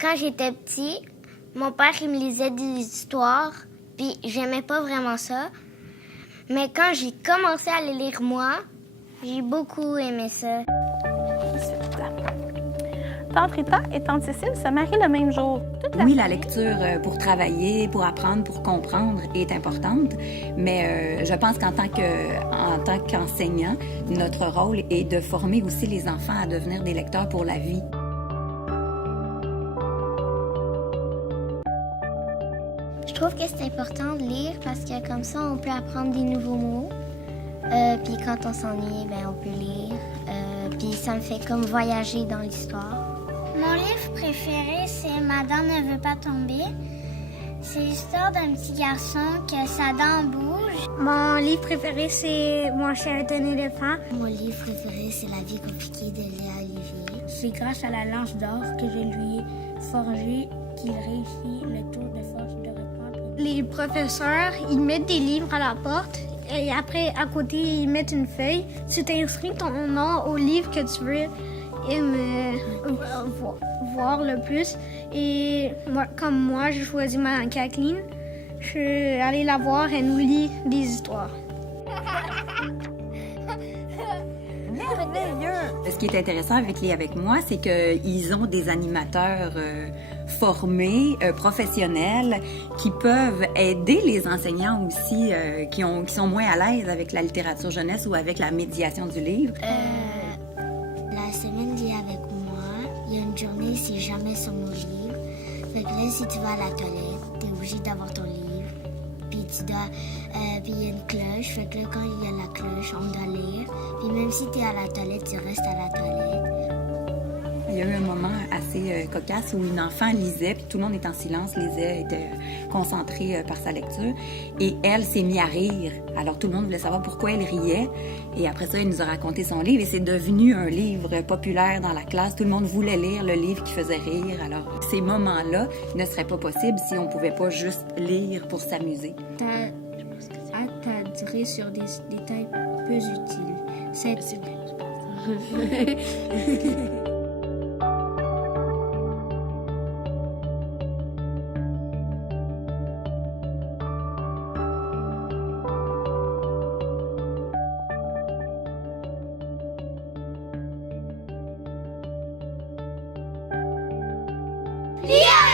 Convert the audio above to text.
Quand j'étais petit, mon père, il me lisait des histoires, puis j'aimais pas vraiment ça. Mais quand j'ai commencé à les lire moi, j'ai beaucoup aimé ça. Tante Rita et tante Cécile se marient le même jour. Oui, la lecture pour travailler, pour apprendre, pour comprendre est importante, mais je pense qu'en tant qu'enseignant, notre rôle est de former aussi les enfants à devenir des lecteurs pour la vie. Je trouve que c'est important de lire parce que comme ça, on peut apprendre des nouveaux mots. Puis quand on s'ennuie, on peut lire. Puis ça me fait comme voyager dans l'histoire. Mon livre préféré, c'est Madame ne veut pas tomber. C'est l'histoire d'un petit garçon que sa dent bouge. Mon livre préféré, c'est Mon chien est un éléphant. Mon livre préféré, c'est La vie compliquée de Léa Olivier. C'est grâce à la lance d'or que je lui ai forgé qu'il réussit le tour de force de reprendre. Les professeurs, ils mettent des livres à la porte et après, à côté, ils mettent une feuille. Tu t'inscris ton nom au livre que tu veux voir le plus. Et moi, comme moi, j'ai choisi ma Kathleen. Je suis allée la voir, elle nous lit des histoires. Ce qui est intéressant avec les Avec moi, c'est qu'ils ont des animateurs formés, professionnels, qui peuvent aider les enseignants aussi, qui sont moins à l'aise avec la littérature jeunesse ou avec la médiation du livre. La semaine d'hier avec moi, il y a une journée, c'est jamais sur nos livres. Fait que là, si tu vas à la toilette, t'es obligé d'avoir ton livre. Puis puis il y a une cloche. Fait que là, quand il y a la cloche, on doit lire. Puis même si t'es à la toilette, tu restes à la toilette. Il y a eu un moment assez cocasse où une enfant lisait, puis tout le monde était en silence, lisait, était concentré par sa lecture. Et elle s'est mise à rire. Alors tout le monde voulait savoir pourquoi elle riait. Et après ça, elle nous a raconté son livre et c'est devenu un livre populaire dans la classe. Tout le monde voulait lire le livre qui faisait rire. Alors ces moments-là ne seraient pas possibles si on pouvait pas juste lire pour s'amuser. Attarder sur des détails peu utiles. C'est Léa